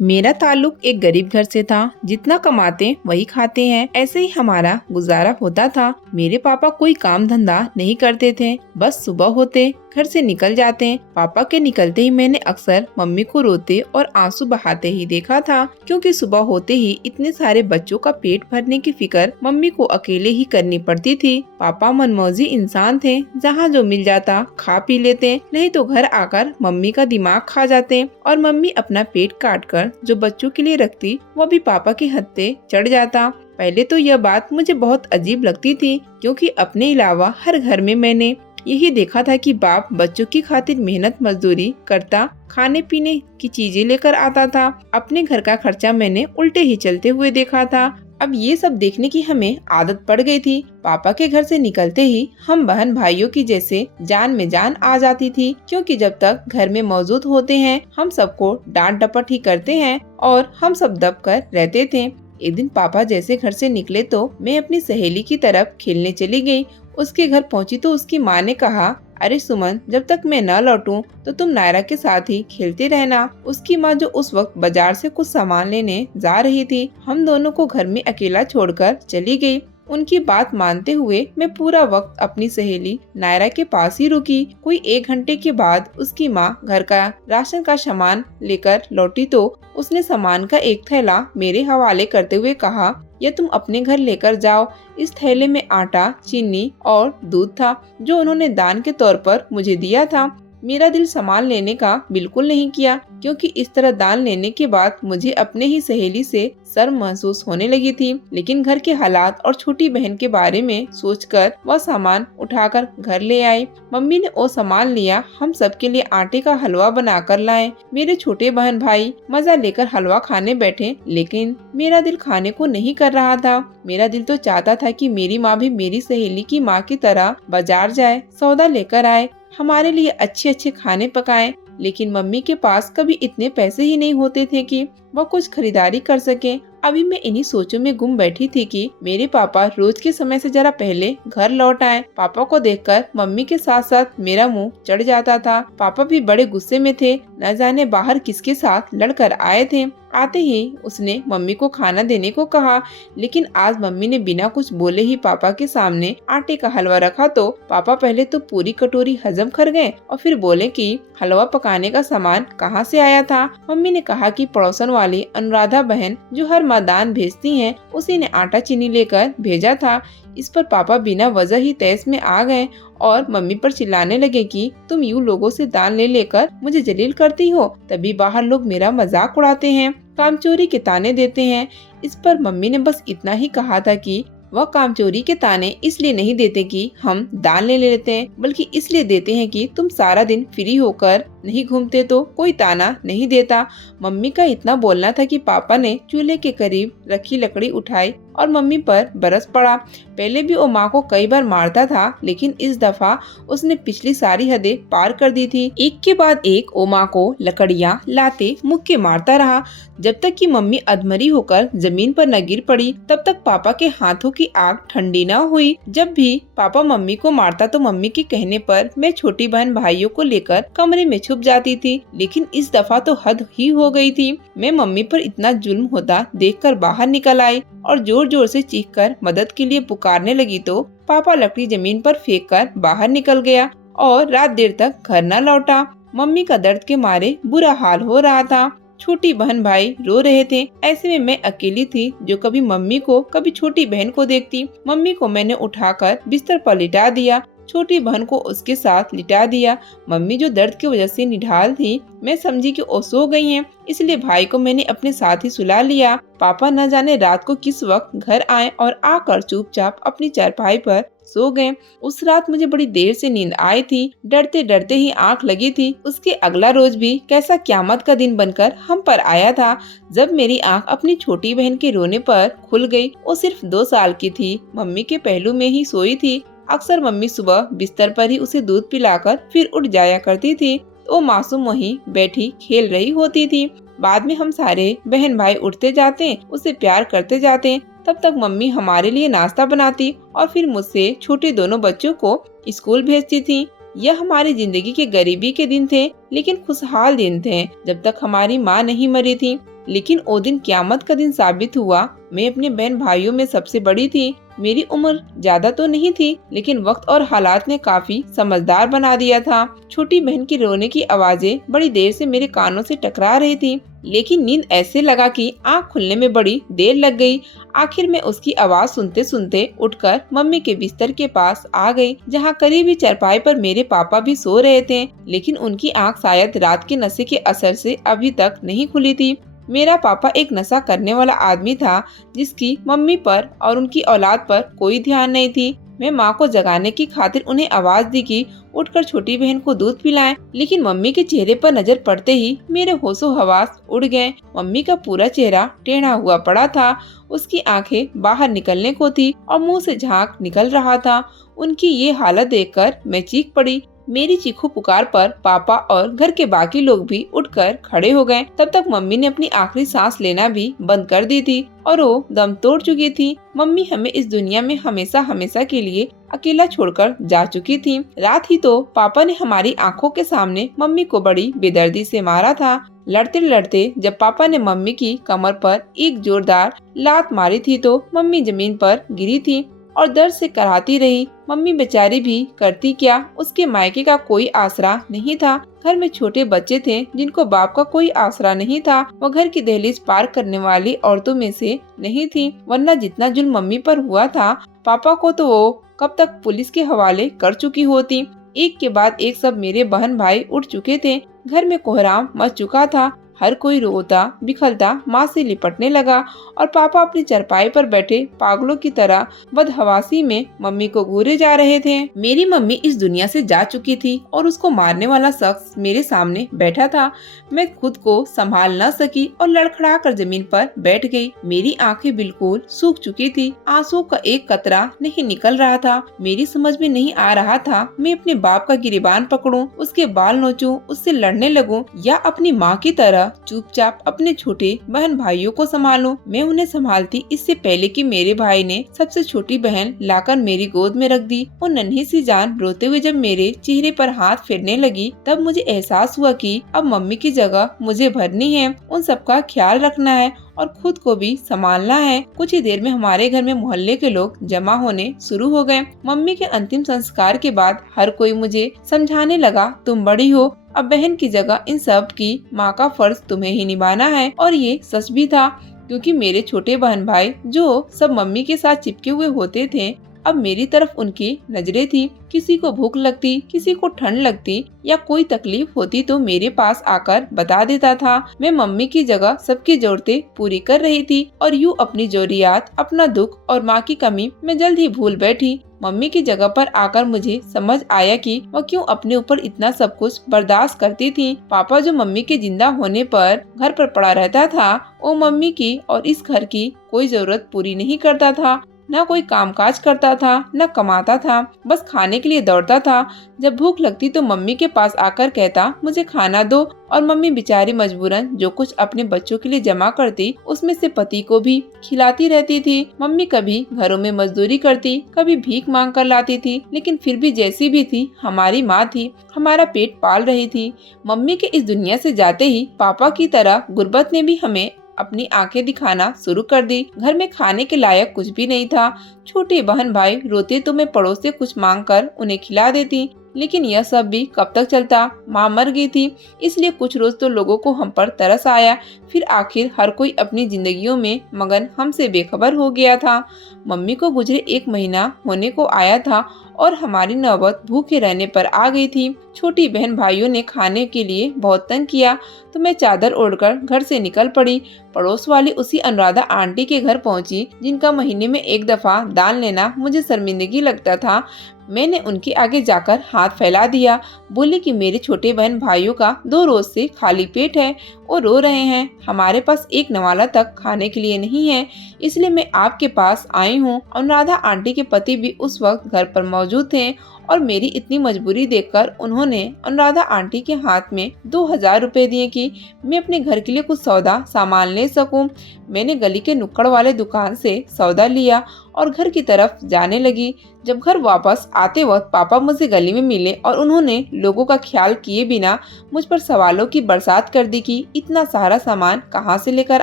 मेरा ताल्लुक एक गरीब घर से था। जितना कमाते वही खाते हैं, ऐसे ही हमारा गुजारा होता था। मेरे पापा कोई काम धंधा नहीं करते थे, बस सुबह होते घर से निकल जाते। पापा के निकलते ही मैंने अक्सर मम्मी को रोते और आंसू बहाते ही देखा था, क्योंकि सुबह होते ही इतने सारे बच्चों का पेट भरने की फिक्र मम्मी को अकेले ही करनी पड़ती थी। पापा मनमौजी इंसान थे, जहाँ जो मिल जाता खा पी लेते, नहीं तो घर आकर मम्मी का दिमाग खा जाते और मम्मी अपना पेट काट कर जो बच्चों के लिए रखती वो भी पापा के हत्थे चढ़ जाता। पहले तो यह बात मुझे बहुत अजीब लगती थी, क्योंकि अपने अलावा हर घर में मैंने यही देखा था कि बाप बच्चों की खातिर मेहनत मजदूरी करता, खाने पीने की चीजें लेकर आता था। अपने घर का खर्चा मैंने उल्टे ही चलते हुए देखा था। अब ये सब देखने की हमें आदत पड़ गई थी। पापा के घर से निकलते ही हम बहन भाइयों की जैसे जान में जान आ जाती थी, क्योंकि जब तक घर में मौजूद होते हैं हम सबको डांट डपट ही करते हैं और हम सब दब कर रहते थे। एक दिन पापा जैसे घर से निकले तो मैं अपनी सहेली की तरफ खेलने चली गई। उसके घर पहुंची तो उसकी माँ ने कहा, अरे सुमन, जब तक मैं न लौटूं तो तुम नायरा के साथ ही खेलते रहना। उसकी माँ जो उस वक्त बाजार से कुछ सामान लेने जा रही थी, हम दोनों को घर में अकेला छोड़कर चली गई। उनकी बात मानते हुए मैं पूरा वक्त अपनी सहेली नायरा के पास ही रुकी। कोई 1 घंटे के बाद उसकी माँ घर का राशन का सामान लेकर लौटी तो उसने सामान का एक थैला मेरे हवाले करते हुए कहा, यह तुम अपने घर लेकर जाओ। इस थैले में आटा, चीनी और दूध था, जो उन्होंने दान के तौर पर मुझे दिया था। मेरा दिल सामान लेने का बिल्कुल नहीं किया, क्योंकि इस तरह दान लेने के बाद मुझे अपने ही सहेली से शर्म महसूस होने लगी थी। लेकिन घर के हालात और छोटी बहन के बारे में सोचकर वह सामान उठाकर घर ले आई। मम्मी ने वो सामान लिया। हम सबके लिए आटे का हलवा बनाकर लाए। मेरे छोटे बहन भाई मजा लेकर हलवा खाने बैठे, लेकिन मेरा दिल खाने को नहीं कर रहा था। मेरा दिल तो चाहता था कि मेरी माँ भी मेरी सहेली की माँ की तरह बाजार जाए, सौदा लेकर आए, हमारे लिए अच्छे अच्छे खाने पकाएं। लेकिन मम्मी के पास कभी इतने पैसे ही नहीं होते थे कि वह कुछ खरीदारी कर सके। अभी मैं इन्हीं सोचों में गुम बैठी थी कि मेरे पापा रोज के समय से जरा पहले घर लौट आए। पापा को देखकर मम्मी के साथ साथ मेरा मुंह चढ़ जाता था। पापा भी बड़े गुस्से में थे, न जाने बाहर किसके साथ लड़कर आए थे। आते ही उसने मम्मी को खाना देने को कहा, लेकिन आज मम्मी ने बिना कुछ बोले ही पापा के सामने आटे का हलवा रखा तो पापा पहले तो पूरी कटोरी हजम कर गए और फिर बोले कि हलवा पकाने का सामान कहाँ से आया था। मम्मी ने कहा कि पड़ोसन वाली अनुराधा बहन जो हर माह दान भेजती हैं, उसी ने आटा चीनी लेकर भेजा था। इस पर पापा बिना वजह ही तहस में आ गए और मम्मी पर चिल्लाने लगे कि तुम यूं लोगों से दान ले लेकर मुझे जलील करती हो। तभी बाहर लोग मेरा मजाक उड़ाते हैं, कामचोरी के ताने देते हैं। इस पर मम्मी ने बस इतना ही कहा था कि वह कामचोरी के ताने इसलिए नहीं देते कि हम दान ले लेते हैं, बल्कि इसलिए देते हैं कि तुम सारा दिन फ्री होकर नहीं घूमते तो कोई ताना नहीं देता। मम्मी का इतना बोलना था कि पापा ने चूल्हे के करीब रखी लकड़ी उठाई और मम्मी पर बरस पड़ा। पहले भी वो माँ को कई बार मारता था, लेकिन इस दफा उसने पिछली सारी हदें पार कर दी थी। एक के बाद एक वो माँ को लकड़ियाँ लाते मुक्के मारता रहा, जब तक कि मम्मी अधमरी होकर जमीन पर न गिर पड़ी। तब तक पापा के हाथों की आग ठंडी न हुई। जब भी पापा मम्मी को मारता तो मम्मी के कहने पर मैं छोटी बहन भाइयों को लेकर कमरे में छुप जाती थी, लेकिन इस दफा तो हद ही हो गई थी। मैं मम्मी पर इतना जुल्म होता देखकर बाहर निकल आई और जोर जोर से चीखकर मदद के लिए पुकारने लगी तो पापा लकड़ी जमीन पर फेंककर बाहर निकल गया और रात देर तक घर न लौटा। मम्मी का दर्द के मारे बुरा हाल हो रहा था। छोटी बहन भाई रो रहे थे। ऐसे में मैं अकेली थी जो कभी मम्मी को कभी छोटी बहन को देखती। मम्मी को मैंने उठाकर बिस्तर पर लिटा दिया, छोटी बहन को उसके साथ लिटा दिया। मम्मी जो दर्द की वजह से निढाल थी, मैं समझी कि वो सो गई हैं, इसलिए भाई को मैंने अपने साथ ही सुला लिया। पापा न जाने रात को किस वक्त घर आए और आकर चुपचाप अपनी चारपाई पर सो गए। उस रात मुझे बड़ी देर से नींद आई थी। डरते डरते ही आंख लगी थी। उसके अगला रोज भी कैसा क्यामत का दिन बनकर हम पर आया था, जब मेरी आंख अपनी छोटी बहन के रोने पर खुल गई। वो सिर्फ 2 साल की थी। मम्मी के पहलू में ही सोई थी। अक्सर मम्मी सुबह बिस्तर पर ही उसे दूध पिलाकर फिर उठ जाया करती थी। वो मासूम वहीं बैठी खेल रही होती थी। बाद में हम सारे बहन भाई उठते जाते, उसे प्यार करते जाते। तब तक मम्मी हमारे लिए नाश्ता बनाती और फिर मुझसे छोटे दोनों बच्चों को स्कूल भेजती थी। यह हमारी जिंदगी के गरीबी के दिन थे, लेकिन खुशहाल दिन थे, जब तक हमारी माँ नहीं मरी थी। लेकिन वो दिन क्यामत का दिन साबित हुआ। मैं अपने बहन भाइयों में सबसे बड़ी थी। मेरी उम्र ज्यादा तो नहीं थी, लेकिन वक्त और हालात ने काफी समझदार बना दिया था। छोटी बहन की रोने की आवाजें बड़ी देर से मेरे कानों से टकरा रही थी, लेकिन नींद ऐसे लगा कि आँख खुलने में बड़ी देर लग गई। आखिर में उसकी आवाज सुनते सुनते उठकर मम्मी के बिस्तर के पास आ गई, जहाँ करीबी चारपाई पर मेरे पापा भी सो रहे थे, लेकिन उनकी आँख शायद रात के नशे के असर से अभी तक नहीं खुली थी। मेरा पापा एक नशा करने वाला आदमी था, जिसकी मम्मी पर और उनकी औलाद पर कोई ध्यान नहीं थी। मैं माँ को जगाने की खातिर उन्हें आवाज दी कि उठकर छोटी बहन को दूध पिलाएं, लेकिन मम्मी के चेहरे पर नजर पड़ते ही मेरे होशो हवास उड़ गए। मम्मी का पूरा चेहरा टेढ़ा हुआ पड़ा था, उसकी आंखें बाहर निकलने को थी और मुंह से झाग निकल रहा था। उनकी ये हालत देखकर मैं चीख पड़ी। मेरी चीखों पुकार पर पापा और घर के बाकी लोग भी उठकर खड़े हो गए। तब तक मम्मी ने अपनी आखिरी सांस लेना भी बंद कर दी थी और वो दम तोड़ चुकी थी। मम्मी हमें इस दुनिया में हमेशा हमेशा के लिए अकेला छोड़कर जा चुकी थी। रात ही तो पापा ने हमारी आंखों के सामने मम्मी को बड़ी बेदर्दी से मारा था। लड़ते लड़ते जब पापा ने मम्मी की कमर पर एक जोरदार लात मारी थी तो मम्मी जमीन पर गिरी थी और दर्द से कराहती रही। मम्मी बेचारी भी करती क्या, उसके मायके का कोई आसरा नहीं था। घर में छोटे बच्चे थे जिनको बाप का कोई आसरा नहीं था। वो घर की दहलीज पार करने वाली औरतों में से नहीं थी, वरना जितना जुल्म मम्मी पर हुआ था, पापा को तो वो कब तक पुलिस के हवाले कर चुकी होती। एक के बाद एक सब मेरे बहन भाई उठ चुके थे। घर में कोहराम मच चुका था। हर कोई रोता बिखलता माँ से लिपटने लगा और पापा अपनी चारपाई पर बैठे पागलों की तरह बदहवासी में मम्मी को घूरे जा रहे थे। मेरी मम्मी इस दुनिया से जा चुकी थी और उसको मारने वाला शख्स मेरे सामने बैठा था। मैं खुद को संभाल न सकी और लड़खड़ा कर जमीन पर बैठ गई। मेरी आंखें बिल्कुल सूख चुकी थी, आंसू का एक कतरा नहीं निकल रहा था। मेरी समझ में नहीं आ रहा था मैं अपने बाप का गिरेबान पकड़ूं, उसके बाल नोचूं, उससे लड़ने लगूं या अपनी माँ की तरह चुपचाप अपने छोटे बहन भाइयों को संभालूं। मैं उन्हें संभालती इससे पहले कि मेरे भाई ने सबसे छोटी बहन लाकर मेरी गोद में रख दी। वो नन्ही सी जान रोते हुए जब मेरे चेहरे पर हाथ फेरने लगी, तब मुझे एहसास हुआ कि अब मम्मी की जगह मुझे भरनी है, उन सबका ख्याल रखना है और खुद को भी संभालना है। कुछ ही देर में हमारे घर में मोहल्ले के लोग जमा होने शुरू हो गए। मम्मी के अंतिम संस्कार के बाद हर कोई मुझे समझाने लगा, तुम बड़ी हो, अब बहन की जगह इन सब की माँ का फर्ज तुम्हें ही निभाना है। और ये सच भी था, क्योंकि मेरे छोटे बहन भाई जो सब मम्मी के साथ चिपके हुए होते थे, अब मेरी तरफ उनकी नजरें थी। किसी को भूख लगती, किसी को ठंड लगती या कोई तकलीफ होती तो मेरे पास आकर बता देता था। मैं मम्मी की जगह सबकी जरूरतें पूरी कर रही थी और यूँ अपनी जरूरियात, अपना दुख और माँ की कमी मैं जल्द ही भूल बैठी। मम्मी की जगह पर आकर मुझे समझ आया कि वो क्यों अपने ऊपर इतना सब कुछ बर्दाश्त करती थी। पापा जो मम्मी के जिंदा होने पर घर पर पड़ा रहता था, वो मम्मी की और इस घर की कोई जरूरत पूरी नहीं करता था। न कोई कामकाज करता था, न कमाता था, बस खाने के लिए दौड़ता था। जब भूख लगती तो मम्मी के पास आकर कहता, मुझे खाना दो, और मम्मी बेचारी मजबूरन जो कुछ अपने बच्चों के लिए जमा करती उसमें से पति को भी खिलाती रहती थी। मम्मी कभी घरों में मजदूरी करती, कभी भीख मांग कर लाती थी, लेकिन फिर भी जैसी भी थी हमारी माँ थी, हमारा पेट पाल रही थी। मम्मी के इस दुनिया से जाते ही पापा की तरह गुर्बत ने भी हमें अपनी आंखें दिखाना शुरू कर दी। घर में खाने के लायक कुछ भी नहीं था। छोटे बहन भाई रोते तो मैं पड़ोस से कुछ मांग कर उन्हें खिला देती, लेकिन यह सब भी कब तक चलता। माँ मर गई थी, इसलिए कुछ रोज तो लोगों को हम पर तरस आया। फिर आखिर हर कोई अपनी जिंदगियों में मगन हमसे बेखबर हो गया था। मम्मी को गुजरे 1 महीना होने को आया था और हमारी नौबत भूखे रहने पर आ गई थी। छोटी बहन भाइयों ने खाने के लिए बहुत तंग किया तो मैं चादर ओढ़कर घर से निकल पड़ी। पड़ोस वाली उसी अनुराधा आंटी के घर पहुंची, जिनका महीने में 1 दफा दान लेना मुझे शर्मिंदगी लगता था। मैंने उनके आगे जाकर हाथ फैला दिया, बोली कि मेरे छोटे बहन भाइयों का 2 रोज से खाली पेट है, वो रो रहे हैं, हमारे पास 1 नवाला तक खाने के लिए नहीं है, इसलिए मैं आपके पास आई हूँ। अनुराधा आंटी के पति भी उस वक्त घर पर मौजूद थे और मेरी इतनी मजबूरी देखकर उन्होंने अनुराधा आंटी के हाथ में 2000 रुपए दिए कि मैं अपने घर के लिए कुछ सौदा सामान ले सकूं। मैंने गली के नुक्कड़ वाले दुकान से सौदा लिया और घर की तरफ जाने लगी। जब घर वापस आते वक्त पापा मुझसे गली में मिले और उन्होंने लोगों का ख्याल किए बिना मुझ पर सवालों की बरसात कर दी कि इतना सारा सामान कहाँ से लेकर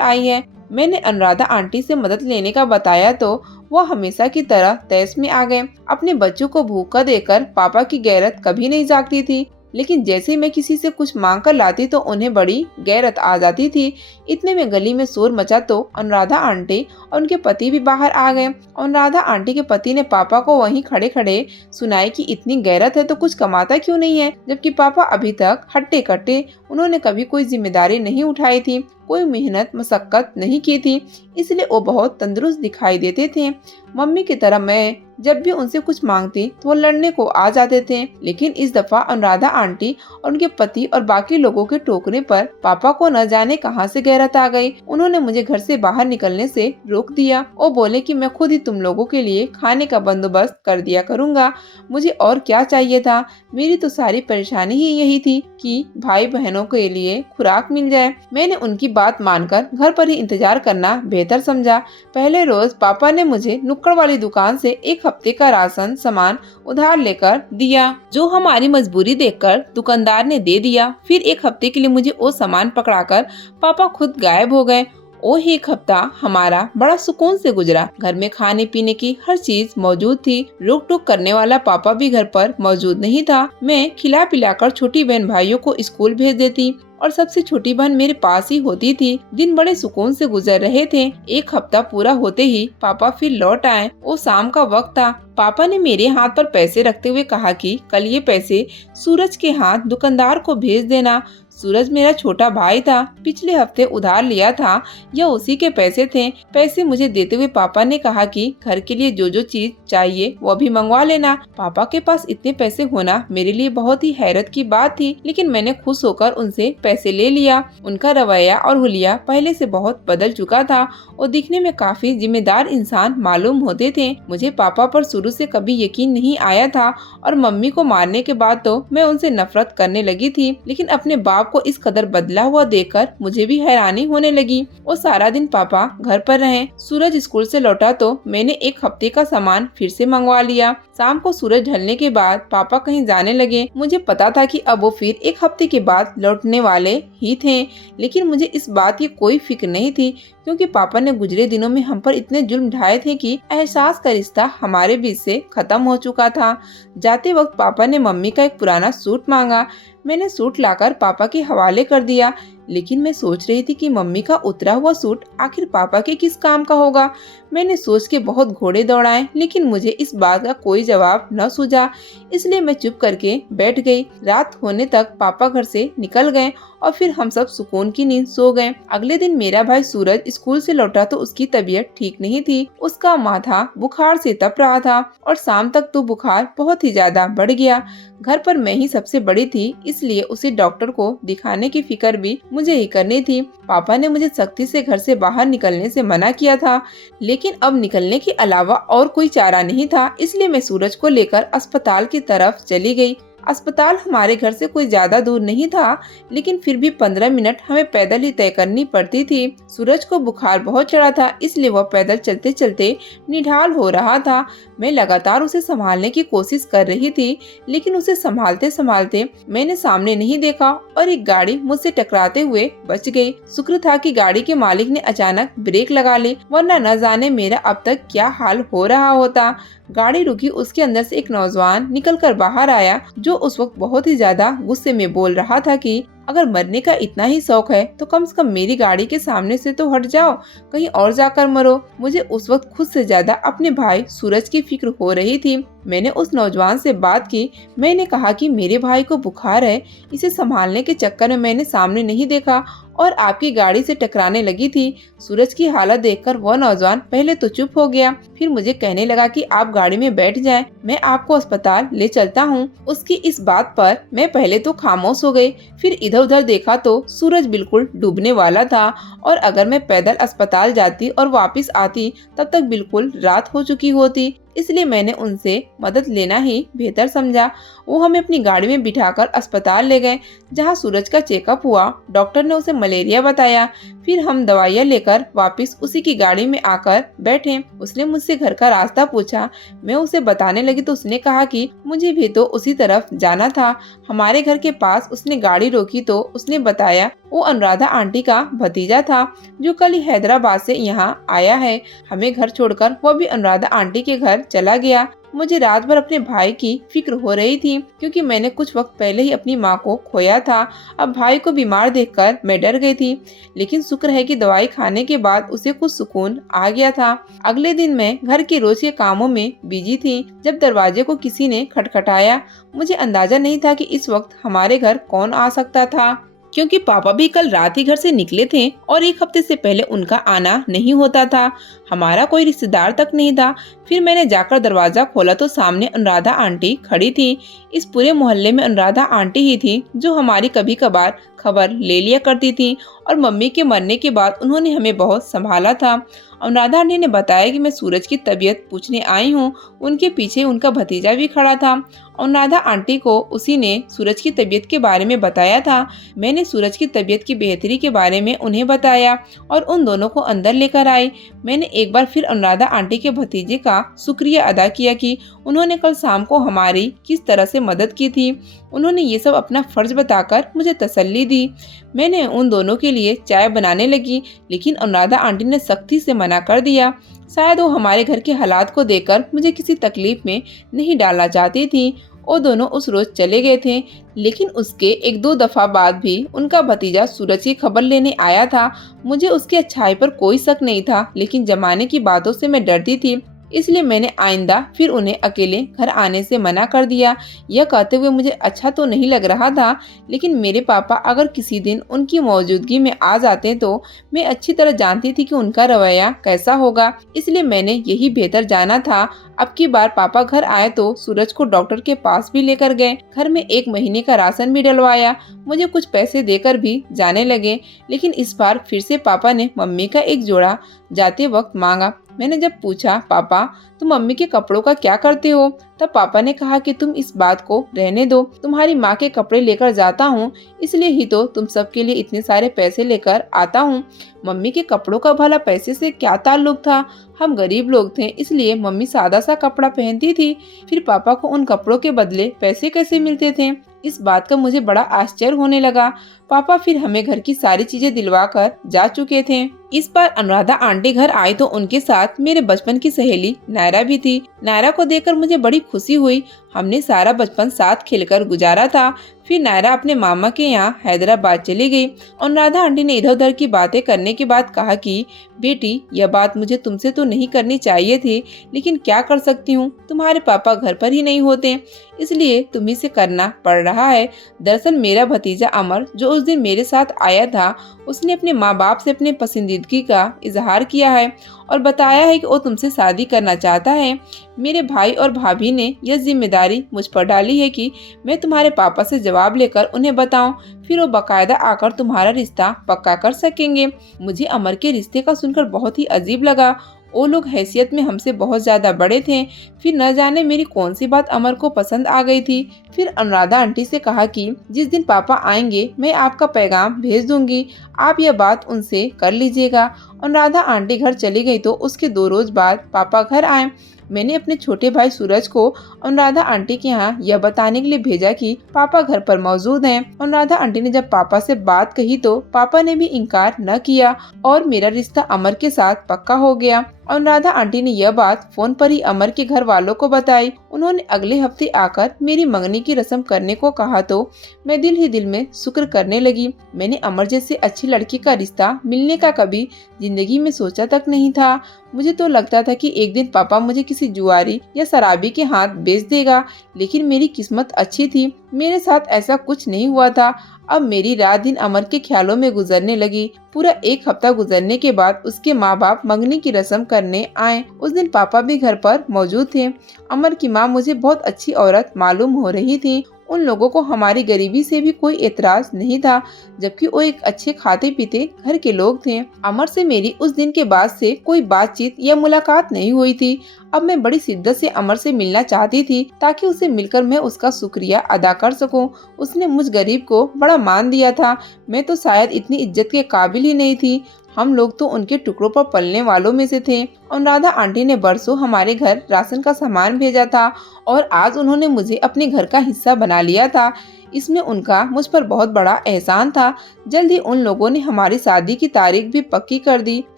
आई है। मैंने अनुराधा आंटी से मदद लेने का बताया तो वो हमेशा की तरह तैस में आ गए। अपने बच्चों को भूखा देकर पापा की गैरत कभी नहीं जागती थी, लेकिन जैसे मैं किसी से कुछ मांग कर लाती तो उन्हें बड़ी गैरत आ जाती थी। इतने में गली में शोर मचा तो अनुराधा आंटी और उनके पति भी बाहर आ गए। अनुराधा आंटी के पति ने पापा को वहीं खड़े खड़े सुनाई कि इतनी गैरत है तो कुछ कमाता क्यों नहीं है, जबकि पापा अभी तक हट्टे कट्टे, उन्होंने कभी कोई जिम्मेदारी नहीं उठाई थी, कोई मेहनत मशक्कत नहीं की थी, इसलिए वो बहुत तंदुरुस्त दिखाई देते थे। मम्मी की तरह मैं जब भी उनसे कुछ मांगती तो वो लड़ने को आ जाते थे, लेकिन इस दफा अनुराधा आंटी और उनके पति और बाकी लोगों के टोकने पर पापा को न जाने कहां से गैरत आ गई। उन्होंने मुझे घर से बाहर निकलने से रोक दिया। वो बोले कि मैं खुद ही तुम लोगों के लिए खाने का बंदोबस्त कर दिया करूंगा। मुझे और क्या चाहिए था, मेरी तो सारी परेशानी ही यही थी कि भाई बहनों के लिए खुराक मिल जाए। मैंने उनकी बात मानकर घर पर ही इंतजार करना बेहतर समझा। पहले रोज पापा ने मुझे नुक्कड़ वाली दुकान से एक हफ्ते का राशन सामान उधार लेकर दिया, जो हमारी मजबूरी देखकर दुकानदार ने दे दिया। फिर एक हफ्ते के लिए मुझे वो सामान पकड़ाकर पापा खुद गायब हो गए। वो एक हफ्ता हमारा बड़ा सुकून से गुजरा। घर में खाने पीने की हर चीज मौजूद थी। रोक टोक करने वाला पापा भी घर पर मौजूद नहीं था। मैं खिला पिलाकर छोटी बहन भाइयों को स्कूल भेज देती और सबसे छोटी बहन मेरे पास ही होती थी। दिन बड़े सुकून से गुजर रहे थे। एक हफ्ता पूरा होते ही पापा फिर लौट आए। वो शाम का वक्त था। पापा ने मेरे हाथ पर पैसे रखते हुए कहा कि कल ये पैसे सूरज के हाथ दुकानदार को भेज देना। सूरज मेरा छोटा भाई था, पिछले हफ्ते उधार लिया था, यह उसी के पैसे थे। पैसे मुझे देते हुए पापा ने कहा कि घर के लिए जो जो चीज चाहिए वो भी मंगवा लेना। पापा के पास इतने पैसे होना मेरे लिए बहुत ही हैरत की बात थी, लेकिन मैंने खुश होकर उनसे पैसे ले लिया। उनका रवैया और हुलिया पहले से बहुत बदल चुका था और दिखने में काफी जिम्मेदार इंसान मालूम होते थे। मुझे पापा पर शुरू से कभी यकीन नहीं आया था और मम्मी को मारने के बाद तो मैं उनसे नफरत करने लगी थी, लेकिन अपने बाप को इस कदर बदला हुआ देखकर मुझे भी हैरानी होने लगी। वो सारा दिन पापा घर पर रहे। सूरज स्कूल से लौटा तो मैंने एक हफ्ते का सामान फिर से मंगवा लिया। शाम को सूरज ढलने के बाद पापा कहीं जाने लगे। मुझे पता था कि अब वो फिर एक हफ्ते के बाद लौटने वाले ही थे, लेकिन मुझे इस बात की कोई फिक्र नहीं थी, क्योंकि पापा ने गुजरे दिनों में हम पर इतने जुल्म ढाए थे कि एहसास का रिश्ता हमारे बीच से खत्म हो चुका था। जाते वक्त पापा ने मम्मी का एक पुराना सूट मांगा। मैंने सूट लाकर पापा के हवाले कर दिया, लेकिन मैं सोच रही थी कि मम्मी का उतरा हुआ सूट आखिर पापा के किस काम का होगा। मैंने सोच के बहुत घोड़े दौड़ाए, लेकिन मुझे इस बात का कोई जवाब न सूझा, इसलिए मैं चुप करके बैठ गई। रात होने तक पापा घर से निकल गए और फिर हम सब सुकून की नींद सो गए। अगले दिन मेरा भाई सूरज स्कूल से लौटा तो उसकी तबीयत ठीक नहीं थी। उसका माथा बुखार से तप रहा था और शाम तक तो बुखार बहुत ही ज्यादा बढ़ गया। घर पर मैं ही सबसे बड़ी थी, इसलिए उसे डॉक्टर को दिखाने की फिक्र भी मुझे ही करनी थी। पापा ने मुझे सख्ती से घर से बाहर निकलने से मना किया था, लेकिन अब निकलने के अलावा और कोई चारा नहीं था, इसलिए मैं सूरज को लेकर अस्पताल की तरफ चली गई। अस्पताल हमारे घर से कोई ज्यादा दूर नहीं था, लेकिन फिर भी 15 मिनट हमें पैदल ही तय करनी पड़ती थी। सूरज को बुखार बहुत चढ़ा था, इसलिए वह पैदल चलते चलते निढाल हो रहा था। मैं लगातार उसे संभालने की कोशिश कर रही थी, लेकिन उसे संभालते संभालते मैंने सामने नहीं देखा और एक गाड़ी मुझसे टकराते हुए बच गई। शुक्र था कि गाड़ी के मालिक ने अचानक ब्रेक लगा ली, वरना न जाने मेरा अब तक क्या हाल हो रहा होता। गाड़ी रुकी, उसके अंदर से एक नौजवान निकलकर बाहर आया, जो उस वक्त बहुत ही ज्यादा गुस्से में बोल रहा था कि अगर मरने का इतना ही शौक है तो कम से कम मेरी गाड़ी के सामने से तो हट जाओ, कहीं और जाकर मरो। मुझे उस वक्त खुद से ज्यादा अपने भाई सूरज की फिक्र हो रही थी। मैंने उस नौजवान से बात की। मैंने कहा कि मेरे भाई को बुखार है, इसे संभालने के चक्कर में मैंने सामने नहीं देखा और आपकी गाड़ी से टकराने लगी थी। सूरज की हालत देखकर वह नौजवान पहले तो चुप हो गया, फिर मुझे कहने लगा कि आप गाड़ी में बैठ जाएं, मैं आपको अस्पताल ले चलता हूँ। उसकी इस बात पर मैं पहले तो खामोश हो गई, फिर इधर उधर देखा तो सूरज बिल्कुल डूबने वाला था और अगर मैं पैदल अस्पताल जाती और वापस आती तब तक बिल्कुल रात हो चुकी होती। इसलिए मैंने उनसे मदद लेना ही बेहतर समझा। वो हमें अपनी गाड़ी में बिठाकर अस्पताल ले गए, जहाँ सूरज का चेकअप हुआ। डॉक्टर ने उसे मलेरिया बताया। फिर हम दवाइयाँ लेकर वापस उसी की गाड़ी में आकर बैठे। उसने मुझसे घर का रास्ता पूछा। मैं उसे बताने लगी तो उसने कहा कि मुझे भी तो उसी तरफ जाना था। हमारे घर के पास उसने गाड़ी रोकी तो उसने बताया वो अनुराधा आंटी का भतीजा था, जो कल ही हैदराबाद से यहाँ आया है। हमें घर छोड़कर वो भी अनुराधा आंटी के घर चला गया। मुझे रात भर अपने भाई की फिक्र हो रही थी, क्योंकि मैंने कुछ वक्त पहले ही अपनी माँ को खोया था। अब भाई को बीमार देखकर मैं डर गई थी, लेकिन शुक्र है कि दवाई खाने के बाद उसे कुछ सुकून आ गया था। अगले दिन मैं घर के रोज के कामों में बिजी थी, जब दरवाजे को किसी ने खटखटाया। मुझे अंदाजा नहीं था कि इस वक्त हमारे घर कौन आ सकता था, क्योंकि पापा भी कल रात ही घर से निकले थे और एक हफ्ते से पहले उनका आना नहीं होता था। हमारा कोई रिश्तेदार तक नहीं था। फिर मैंने जाकर दरवाजा खोला तो सामने अनुराधा आंटी खड़ी थी। इस पूरे मोहल्ले में अनुराधा आंटी ही थी जो हमारी कभी कभार खबर ले लिया करती थी, और मम्मी के मरने के बाद उन्होंने हमें बहुत संभाला था। अनुराधा आंटी ने बताया कि मैं सूरज की तबीयत पूछने आई हूँ। उनके पीछे उनका भतीजा भी खड़ा था। अनुराधा आंटी को उसी ने सूरज की तबीयत के बारे में बताया था। मैंने सूरज की तबीयत की बेहतरी के बारे में उन्हें बताया और उन दोनों को अंदर लेकर आई। मैंने एक बार फिर अनुराधा आंटी के भतीजे का शुक्रिया अदा किया कि उन्होंने कल शाम को हमारी किस तरह से मदद की थी। उन्होंने ये सब अपना फर्ज बताकर मुझे तसल्ली दी। मैंने उन दोनों के लिए चाय बनाने लगी, लेकिन अनुराधा आंटी ने सख्ती से मना कर दिया। शायद वो हमारे घर के हालात को देखकर मुझे किसी तकलीफ में नहीं डालना चाहती थी। वो दोनों उस रोज चले गए थे, लेकिन उसके एक दो दफा बाद भी उनका भतीजा सूरज की खबर लेने आया था। मुझे उसकी अच्छाई पर कोई शक नहीं था, लेकिन जमाने की बातों से मैं डरती थी, इसलिए मैंने आइंदा फिर उन्हें अकेले घर आने से मना कर दिया। यह कहते हुए मुझे अच्छा तो नहीं लग रहा था, लेकिन मेरे पापा अगर किसी दिन उनकी मौजूदगी में आ जाते तो मैं अच्छी तरह जानती थी कि उनका रवैया कैसा होगा, इसलिए मैंने यही बेहतर जाना था। अब की बार पापा घर आए तो सूरज को डॉक्टर के पास भी लेकर गए। घर में 1 महीने का राशन भी डलवाया। मुझे कुछ पैसे देकर भी जाने लगे, लेकिन इस बार फिर से पापा ने मम्मी का एक जोड़ा जाते वक्त मांगा। मैंने जब पूछा, पापा तुम मम्मी के कपड़ों का क्या करते हो, तब पापा ने कहा कि तुम इस बात को रहने दो, तुम्हारी माँ के कपड़े लेकर जाता हूँ, इसलिए ही तो तुम सबके लिए इतने सारे पैसे लेकर आता हूँ। मम्मी के कपड़ों का भला पैसे से क्या ताल्लुक था? हम गरीब लोग थे, इसलिए मम्मी सादा सा कपड़ा पहनती थी। फिर पापा को उन कपड़ों के बदले पैसे कैसे मिलते थे? इस बात का मुझे बड़ा आश्चर्य होने लगा। पापा फिर हमें घर की सारी चीजें दिलवा कर जा चुके थे। इस बार अनुराधा आंटी घर आई तो उनके साथ मेरे बचपन की सहेली नायरा भी थी। नायरा को देखकर मुझे बड़ी खुशी हुई। हमने सारा बचपन साथ खेलकर गुजारा था। फिर नायरा अपने मामा के यहाँ हैदराबाद चली गई। अनुराधा आंटी ने इधर उधर की बातें करने के बाद कहा कि बेटी, यह बात मुझे तुमसे तो नहीं करनी चाहिए थी, लेकिन क्या कर सकती हूँ, तुम्हारे पापा घर पर ही नहीं होते, इसलिए तुम्ही से करना पड़ रहा है। दरअसल मेरा भतीजा अमर जो उस दिन मेरे साथ आया था, उसने अपने माँ बाप से अपने पसंदीदगी का इजहार किया है और बताया है कि वो तुमसे शादी करना चाहता है। मेरे भाई और भाभी ने यह जिम्मेदारी मुझ पर डाली है कि मैं तुम्हारे पापा से जवाब लेकर उन्हें बताऊं, फिर वो बकायदा आकर तुम्हारा रिश्ता पक्का कर सकेंगे। मुझे अमर के रिश्ते का सुनकर बहुत ही अजीब लगा। वो लोग हैसियत में हमसे बहुत ज्यादा बड़े थे। फिर न जाने मेरी कौन सी बात अमर को पसंद आ गई थी। फिर अनुराधा आंटी से कहा कि जिस दिन पापा आएंगे मैं आपका पैगाम भेज दूंगी, आप यह बात उनसे कर लीजिएगा। अनुराधा आंटी घर चली गई तो उसके 2 रोज बाद पापा घर आए। मैंने अपने छोटे भाई सूरज को अनुराधा आंटी के यहाँ यह बताने के लिए भेजा कि पापा घर पर मौजूद हैं। अनुराधा आंटी ने जब पापा से बात कही तो पापा ने भी इनकार न किया और मेरा रिश्ता अमर के साथ पक्का हो गया। अनुराधा आंटी ने यह बात फोन पर ही अमर के घर वालों को बताई। उन्होंने अगले हफ्ते आकर मेरी मंगनी की रस्म करने को कहा तो मैं दिल ही दिल में शुक्र करने लगी। मैंने अमर जैसे अच्छी लड़की का रिश्ता मिलने का कभी जिंदगी में सोचा तक नहीं था। मुझे तो लगता था कि एक दिन पापा मुझे किसी जुआरी या शराबी के हाथ बेच देगा, लेकिन मेरी किस्मत अच्छी थी, मेरे साथ ऐसा कुछ नहीं हुआ था। अब मेरी रात दिन अमर के ख्यालों में गुजरने लगी। पूरा 1 हफ्ता गुजरने के बाद उसके माँ बाप मंगनी की रस्म करने आए। उस दिन पापा भी घर पर मौजूद थे। अमर की माँ मुझे बहुत अच्छी औरत मालूम हो रही थी। उन लोगों को हमारी गरीबी से भी कोई एतराज नहीं था, जबकि वो एक अच्छे खाते पीते घर के लोग थे। अमर से मेरी उस दिन के बाद से कोई बातचीत या मुलाकात नहीं हुई थी। अब मैं बड़ी शिद्दत से अमर से मिलना चाहती थी ताकि उसे मिलकर मैं उसका शुक्रिया अदा कर सकूं। उसने मुझ गरीब को बड़ा मान दिया था। मैं तो शायद इतनी इज्जत के काबिल ही नहीं थी। हम लोग तो उनके टुकड़ों पर पलने वालों में से थे। अनुराधा आंटी ने बरसों हमारे घर राशन का सामान भेजा था और आज उन्होंने मुझे अपने घर का हिस्सा बना लिया था। इसमें उनका मुझ पर बहुत बड़ा एहसान था। जल्द ही उन लोगों ने हमारी शादी की तारीख भी पक्की कर दी।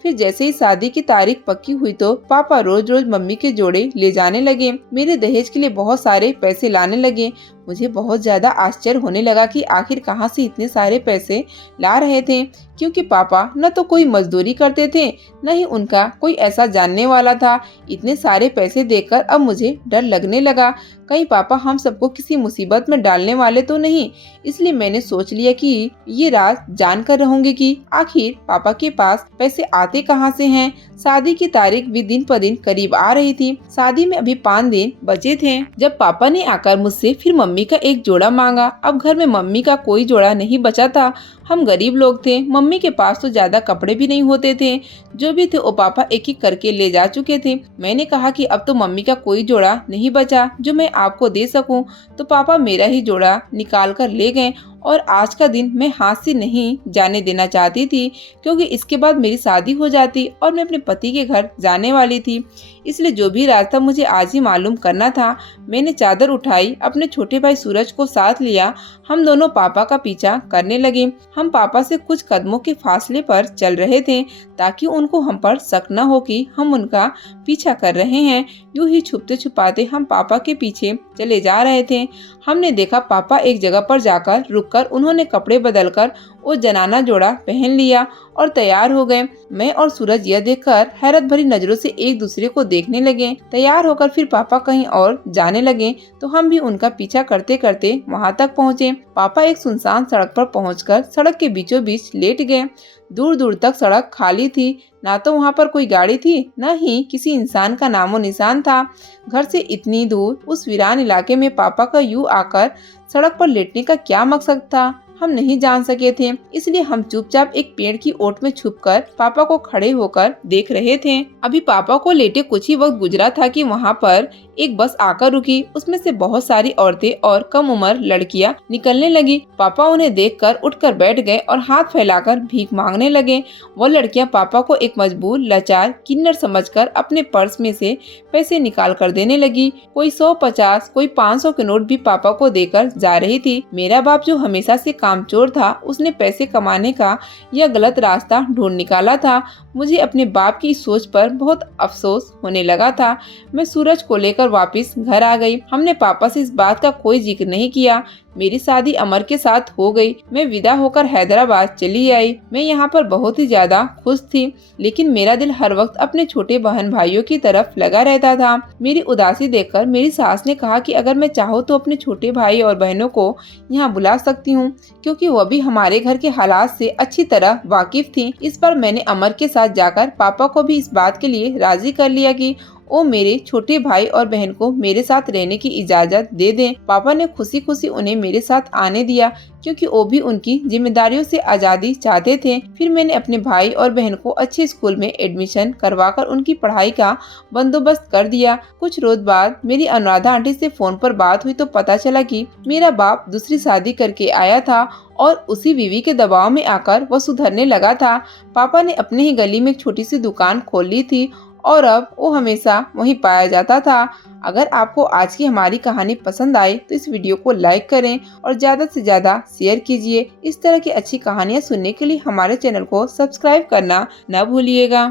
फिर जैसे ही शादी की तारीख पक्की हुई तो पापा रोज रोज मम्मी के जोड़े ले जाने लगे। मेरे दहेज के लिए बहुत सारे पैसे लाने लगे। मुझे बहुत ज्यादा आश्चर्य होने लगा कि आखिर कहाँ से इतने सारे पैसे ला रहे थे, क्योंकि पापा न तो कोई मजदूरी करते थे, न ही उनका कोई ऐसा जानने वाला था। इतने सारे पैसे देखकर अब मुझे डर लगने लगा, कहीं पापा हम सबको किसी मुसीबत में डालने वाले तो नहीं। इसलिए मैंने सोच लिया कि ये राज जानकर रहूंगी कि आखिर पापा के पास पैसे आते कहाँ से हैं। शादी की तारीख भी दिन पर दिन करीब आ रही थी। शादी में अभी 5 दिन बचे थे जब पापा ने आकर मुझसे फिर मम्मी का एक जोड़ा मांगा। अब घर में मम्मी का कोई जोड़ा नहीं बचा था। हम गरीब लोग थे, मम्मी के पास तो ज्यादा कपड़े भी नहीं होते थे। जो भी थे वो पापा एक एक करके ले जा चुके थे। मैंने कहा कि अब तो मम्मी का कोई जोड़ा नहीं बचा जो मैं आपको दे सकूं, तो पापा मेरा ही जोड़ा निकाल कर ले गए। और आज का दिन मैं हाथ से नहीं जाने देना चाहती थी, क्योंकि इसके बाद मेरी शादी हो जाती और मैं अपने पति के घर जाने वाली थी। इसलिए जो भी राज था मुझे आज ही मालूम करना था। मैंने चादर उठाई, अपने छोटे भाई सूरज को साथ लिया। हम दोनों पापा का पीछा करने लगे। हम पापा से कुछ कदमों के फासले पर चल रहे थे ताकि उनको हम पर शक न हो कि हम उनका पीछा कर रहे हैं। यूं ही छुपते छुपाते हम पापा के पीछे चले जा रहे थे। हमने देखा पापा एक जगह पर जाकर रुककर उन्होंने कपड़े बदलकर वो जनाना जोड़ा पहन लिया और तैयार हो गए। मैं और सूरज यह देखकर हैरत भरी नजरों से एक दूसरे को देखने लगे। तैयार होकर फिर पापा कहीं और जाने लगे तो हम भी उनका पीछा करते करते वहां तक पहुँचे। पापा एक सुनसान सड़क पर पहुंचकर सड़क के बीचों बीच लेट गए। दूर दूर तक सड़क खाली थी, ना तो वहाँ पर कोई गाड़ी थी, न ही किसी इंसान का नामो निशान था। घर से इतनी दूर उस वीरान इलाके में पापा का यूं आकर सड़क पर लेटने का क्या मकसद था, हम नहीं जान सके थे। इसलिए हम चुपचाप एक पेड़ की ओट में छुपकर पापा को खड़े होकर देख रहे थे। अभी पापा को लेटे कुछ ही वक्त गुजरा था कि वहाँ पर एक बस आकर रुकी। उसमें से बहुत सारी औरतें और कम उम्र लड़कियां निकलने लगी। पापा उन्हें देखकर उठकर बैठ गए और हाथ फैलाकर भीख मांगने लगे। वो लड़कियां पापा को एक मजबूर, लाचार, किन्नर समझकर अपने पर्स में से पैसे निकाल कर देने लगी। कोई 100, 50, कोई 500 के नोट भी पापा को देकर जा रही थी। मेरा बाप जो हमेशा से कामचोर था, उसने पैसे कमाने का यह गलत रास्ता ढूंढ निकाला था। मुझे अपने बाप की सोच पर बहुत अफसोस होने लगा था। मैं सूरज को लेकर वापस घर आ गई। हमने पापा से इस बात का कोई जिक्र नहीं किया। मेरी शादी अमर के साथ हो गई। मैं विदा होकर हैदराबाद चली आई। मैं यहाँ पर बहुत ही ज्यादा खुश थी, लेकिन मेरा दिल हर वक्त अपने छोटे बहन भाइयों की तरफ लगा रहता था। मेरी उदासी देखकर मेरी सास ने कहा कि अगर मैं चाहूँ तो अपने छोटे भाई और बहनों को यहाँ बुला सकती हूँ, क्योंकि वह भी हमारे घर के हालात से अच्छी तरह वाकिफ थी। इस पर मैंने अमर के साथ जाकर पापा को भी इस बात के लिए राजी कर लिया कि वो मेरे छोटे भाई और बहन को मेरे साथ रहने की इजाजत दे दें। पापा ने खुशी खुशी उन्हें मेरे साथ आने दिया, क्योंकि वो भी उनकी जिम्मेदारियों से आजादी चाहते थे। फिर मैंने अपने भाई और बहन को अच्छे स्कूल में एडमिशन करवाकर उनकी पढ़ाई का बंदोबस्त कर दिया। कुछ रोज बाद मेरी अनुराधा आंटी से फोन पर बात हुई तो पता चला कि मेरा बाप दूसरी शादी करके आया था और उसी बीवी के दबाव में आकर वह सुधरने लगा था। पापा ने अपने ही गली में एक छोटी सी दुकान खोल ली थी और अब वो हमेशा वहीं पाया जाता था। अगर आपको आज की हमारी कहानी पसंद आई तो इस वीडियो को लाइक करें और ज़्यादा से ज़्यादा शेयर कीजिए। इस तरह की अच्छी कहानियाँ सुनने के लिए हमारे चैनल को सब्सक्राइब करना न भूलिएगा।